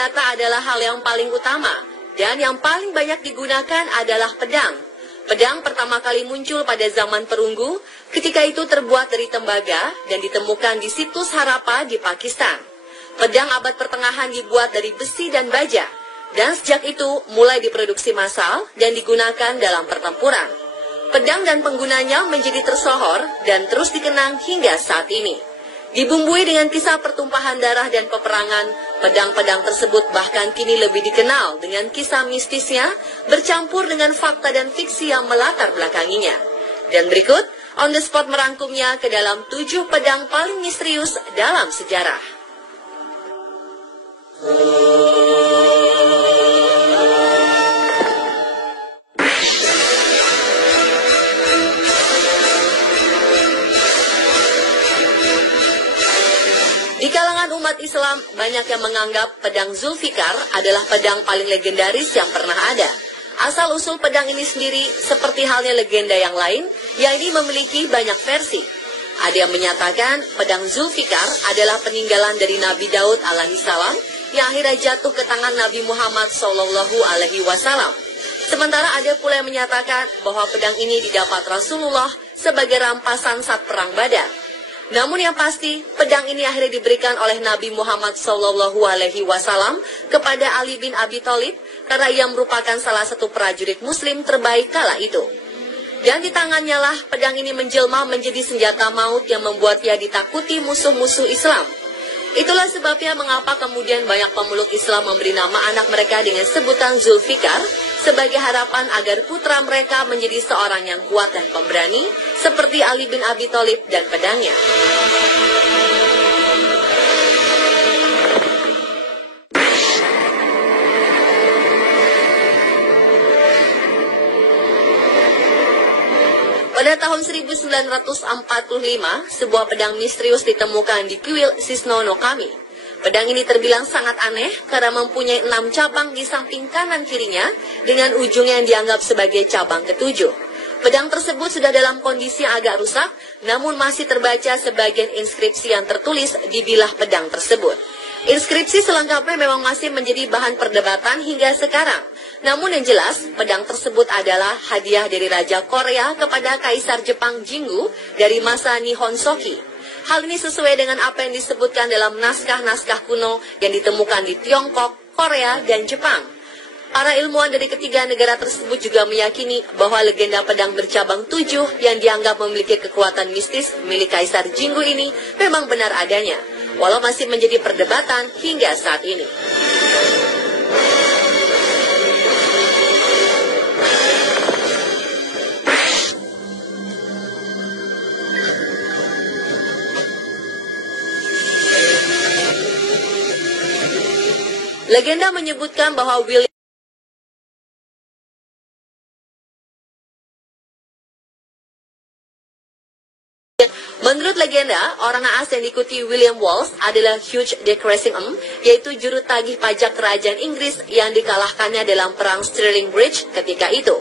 senjata adalah hal yang paling utama, dan yang paling banyak digunakan adalah pedang. Pedang pertama kali muncul pada zaman perunggu, ketika itu terbuat dari tembaga dan ditemukan di situs Harappa di Pakistan. Pedang abad pertengahan dibuat dari besi dan baja, dan sejak itu mulai diproduksi massal dan digunakan dalam pertempuran. Pedang dan penggunanya menjadi tersohor dan terus dikenang hingga saat ini. Dibumbui dengan kisah pertumpahan darah dan peperangan, pedang-pedang tersebut bahkan kini lebih dikenal dengan kisah mistisnya bercampur dengan fakta dan fiksi yang melatar belakanginya. Dan berikut, On The Spot merangkumnya ke dalam 7 pedang paling misterius dalam sejarah. Di kalangan umat Islam, banyak yang menganggap pedang Zulfikar adalah pedang paling legendaris yang pernah ada. Asal-usul pedang ini sendiri seperti halnya legenda yang lain, yang ini memiliki banyak versi. Ada yang menyatakan pedang Zulfikar adalah peninggalan dari Nabi Daud alaihissalam yang akhirnya jatuh ke tangan Nabi Muhammad SAW. Sementara ada pula yang menyatakan bahwa pedang ini didapat Rasulullah sebagai rampasan saat perang Badar. Namun yang pasti, pedang ini akhirnya diberikan oleh Nabi Muhammad SAW kepada Ali bin Abi Thalib karena ia merupakan salah satu prajurit Muslim terbaik kala itu. Dan di tangannya lah pedang ini menjelma menjadi senjata maut yang membuat ia ditakuti musuh-musuh Islam. Itulah sebabnya mengapa kemudian banyak pemeluk Islam memberi nama anak mereka dengan sebutan Zulfikar sebagai harapan agar putra mereka menjadi seorang yang kuat dan pemberani seperti Ali bin Abi Thalib dan pedangnya. Pada tahun 1945, sebuah pedang misterius ditemukan di kuil Sisno no Kami. Pedang ini terbilang sangat aneh karena mempunyai 6 cabang di samping kanan kirinya dengan ujung yang dianggap sebagai cabang ketujuh. Pedang tersebut sudah dalam kondisi yang agak rusak, namun masih terbaca sebagian inskripsi yang tertulis di bilah pedang tersebut. Inskripsi selengkapnya memang masih menjadi bahan perdebatan hingga sekarang. Namun yang jelas, pedang tersebut adalah hadiah dari Raja Korea kepada Kaisar Jepang Jinggu dari masa Nihon Shoki. Hal ini sesuai dengan apa yang disebutkan dalam naskah-naskah kuno yang ditemukan di Tiongkok, Korea, dan Jepang. Para ilmuwan dari ketiga negara tersebut juga meyakini bahwa legenda pedang bercabang 7 yang dianggap memiliki kekuatan mistis milik Kaisar Jinggu ini memang benar adanya, walau masih menjadi perdebatan hingga saat ini. Legenda menyebutkan bahwa menurut legenda, orang naas yang diikuti William Wallace adalah Hugh de Cressingham, yaitu juru tagih pajak kerajaan Inggris yang dikalahkannya dalam perang Stirling Bridge ketika itu.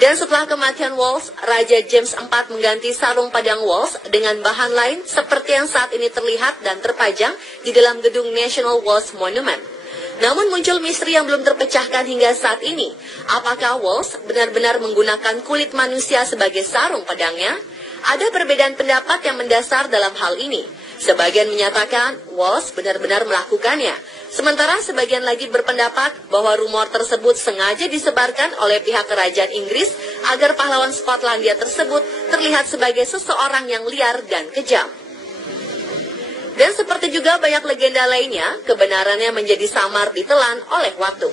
Dan setelah kematian Wallace, Raja James IV mengganti sarung padang Wallace dengan bahan lain seperti yang saat ini terlihat dan terpajang di dalam gedung National Wallace Monument. Namun muncul misteri yang belum terpecahkan hingga saat ini. Apakah Wallace benar-benar menggunakan kulit manusia sebagai sarung pedangnya? Ada perbedaan pendapat yang mendasar dalam hal ini. Sebagian menyatakan Wallace benar-benar melakukannya. Sementara sebagian lagi berpendapat bahwa rumor tersebut sengaja disebarkan oleh pihak kerajaan Inggris agar pahlawan Skotlandia tersebut terlihat sebagai seseorang yang liar dan kejam. Dan seperti juga banyak legenda lainnya, kebenarannya menjadi samar ditelan oleh waktu.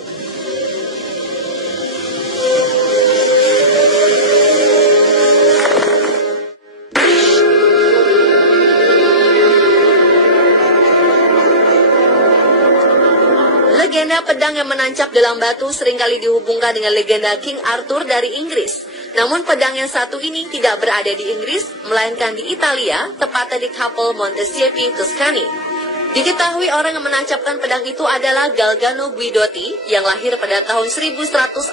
Legenda pedang yang menancap dalam batu seringkali dihubungkan dengan legenda King Arthur dari Inggris. Namun pedang yang satu ini tidak berada di Inggris, melainkan di Italia, tepatnya di Capo Montesiepi, Tuscany. Diketahui orang yang menancapkan pedang itu adalah Galgano Guidotti yang lahir pada tahun 1148.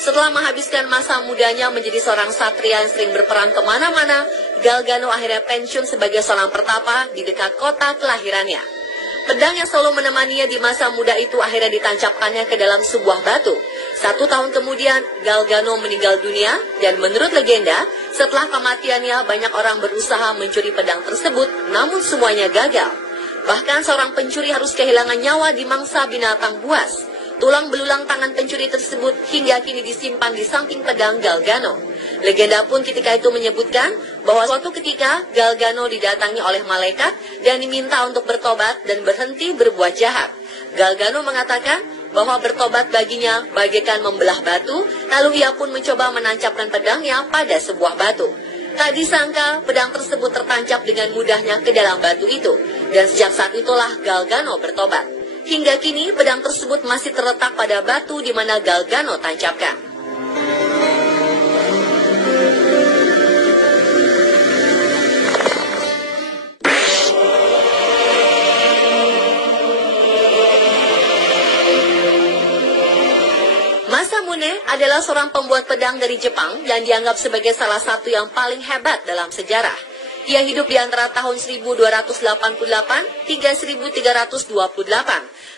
Setelah menghabiskan masa mudanya menjadi seorang satria yang sering berperang kemana-mana, Galgano akhirnya pensiun sebagai seorang pertapa di dekat kota kelahirannya. Pedang yang selalu menemaninya di masa muda itu akhirnya ditancapkannya ke dalam sebuah batu. 1 tahun kemudian, Galgano meninggal dunia, dan menurut legenda, setelah kematiannya banyak orang berusaha mencuri pedang tersebut, namun semuanya gagal. Bahkan seorang pencuri harus kehilangan nyawa di mangsa binatang buas. Tulang belulang tangan pencuri tersebut hingga kini disimpan di samping pedang Galgano. Legenda pun ketika itu menyebutkan bahwa suatu ketika Galgano didatangi oleh malaikat dan diminta untuk bertobat dan berhenti berbuat jahat. Galgano mengatakan bahwa bertobat baginya bagaikan membelah batu, lalu ia pun mencoba menancapkan pedangnya pada sebuah batu. Tak disangka pedang tersebut tertancap dengan mudahnya ke dalam batu itu, dan sejak saat itulah Galgano bertobat. Hingga kini pedang tersebut masih terletak pada batu di mana Galgano tancapkan. Masamune adalah seorang pembuat pedang dari Jepang yang dianggap sebagai salah satu yang paling hebat dalam sejarah. Ia hidup di antara tahun 1288 hingga 1328.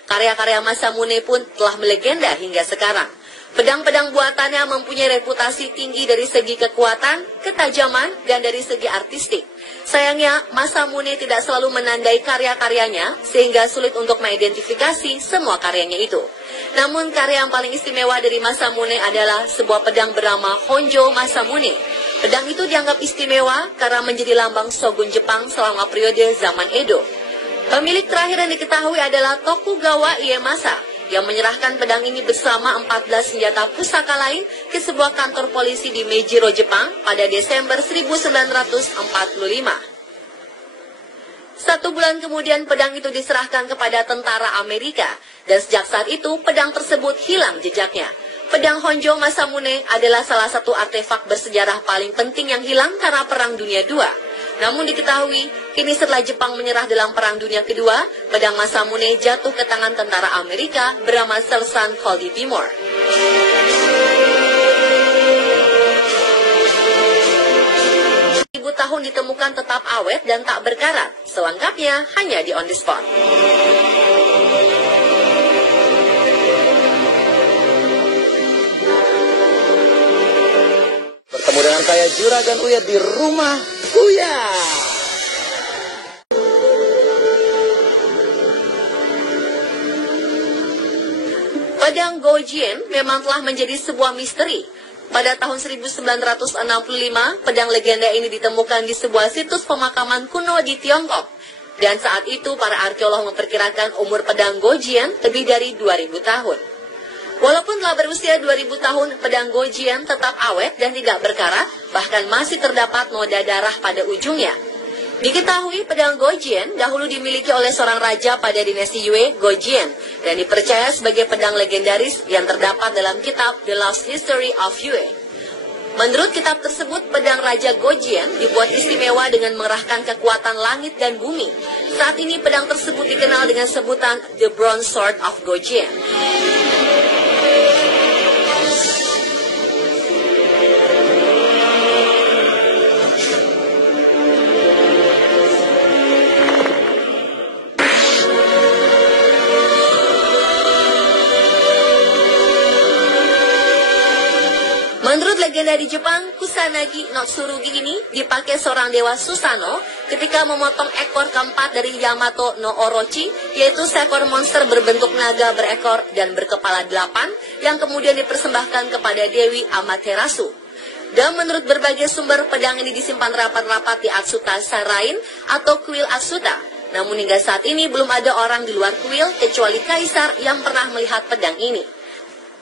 Karya-karya Masamune pun telah melegenda hingga sekarang. Pedang-pedang buatannya mempunyai reputasi tinggi dari segi kekuatan, ketajaman, dan dari segi artistik. Sayangnya, Masamune tidak selalu menandai karya-karyanya, sehingga sulit untuk mengidentifikasi semua karyanya itu. Namun, karya yang paling istimewa dari Masamune adalah sebuah pedang bernama Honjo Masamune. Pedang itu dianggap istimewa karena menjadi lambang shogun Jepang selama periode zaman Edo. Pemilik terakhir yang diketahui adalah Tokugawa Ieyasu, yang menyerahkan pedang ini bersama 14 senjata pusaka lain ke sebuah kantor polisi di Meijiro, Jepang pada Desember 1945. 1 bulan kemudian pedang itu diserahkan kepada tentara Amerika, dan sejak saat itu pedang tersebut hilang jejaknya. Pedang Honjo Masamune adalah salah satu artefak bersejarah paling penting yang hilang karena Perang Dunia II. Namun diketahui, kini setelah Jepang menyerah dalam Perang Dunia Kedua, pedang Masamune jatuh ke tangan tentara Amerika bernama Sersan Coldy Timor. Ribu tahun ditemukan tetap awet dan tak berkarat. Selengkapnya hanya di On The Spot. Bertemu dengan saya Juragan Uya di rumah Uya. Pedang Gojien memang telah menjadi sebuah misteri. Pada tahun 1965, pedang legenda ini ditemukan di sebuah situs pemakaman kuno di Tiongkok. Dan saat itu para arkeolog memperkirakan umur pedang Gojien lebih dari 2000 tahun. Walaupun telah berusia 2000 tahun, pedang Gojien tetap awet dan tidak berkarat, bahkan masih terdapat noda darah pada ujungnya. Diketahui pedang Gojien dahulu dimiliki oleh seorang raja pada dinasti Yue, Gojien, dan dipercaya sebagai pedang legendaris yang terdapat dalam kitab The Lost History of Yue. Menurut kitab tersebut, pedang Raja Gojien dibuat istimewa dengan mengerahkan kekuatan langit dan bumi. Saat ini pedang tersebut dikenal dengan sebutan The Bronze Sword of Gojien. Menurut legenda di Jepang, Kusanagi no Tsurugi ini dipakai seorang dewa Susanoo ketika memotong ekor keempat dari Yamato no Orochi, yaitu seekor monster berbentuk naga berekor dan berkepala 8 yang kemudian dipersembahkan kepada Dewi Amaterasu. Dan menurut berbagai sumber, pedang ini disimpan rapat-rapat di Atsuta Shrine atau kuil Atsuta. Namun hingga saat ini belum ada orang di luar kuil kecuali kaisar yang pernah melihat pedang ini.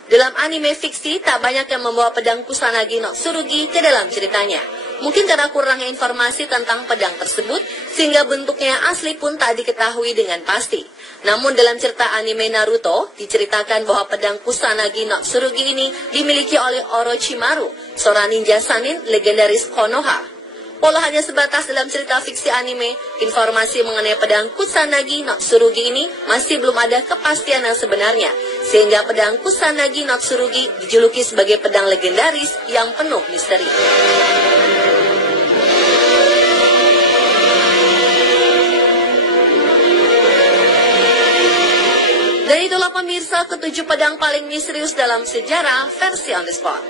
Dalam anime fiksi, tak banyak yang membawa pedang Kusanagi no Tsurugi ke dalam ceritanya. Mungkin karena kurangnya informasi tentang pedang tersebut, sehingga bentuknya asli pun tak diketahui dengan pasti. Namun dalam cerita anime Naruto, diceritakan bahwa pedang Kusanagi no Tsurugi ini dimiliki oleh Orochimaru, seorang ninja Sannin legendaris Konoha. Walau hanya sebatas dalam cerita fiksi anime, informasi mengenai pedang Kusanagi no Tsurugi ini masih belum ada kepastian yang sebenarnya, sehingga pedang Kusanagi no Tsurugi dijuluki sebagai pedang legendaris yang penuh misteri. Dan itulah pemirsa ketujuh pedang paling misterius dalam sejarah versi on the spot.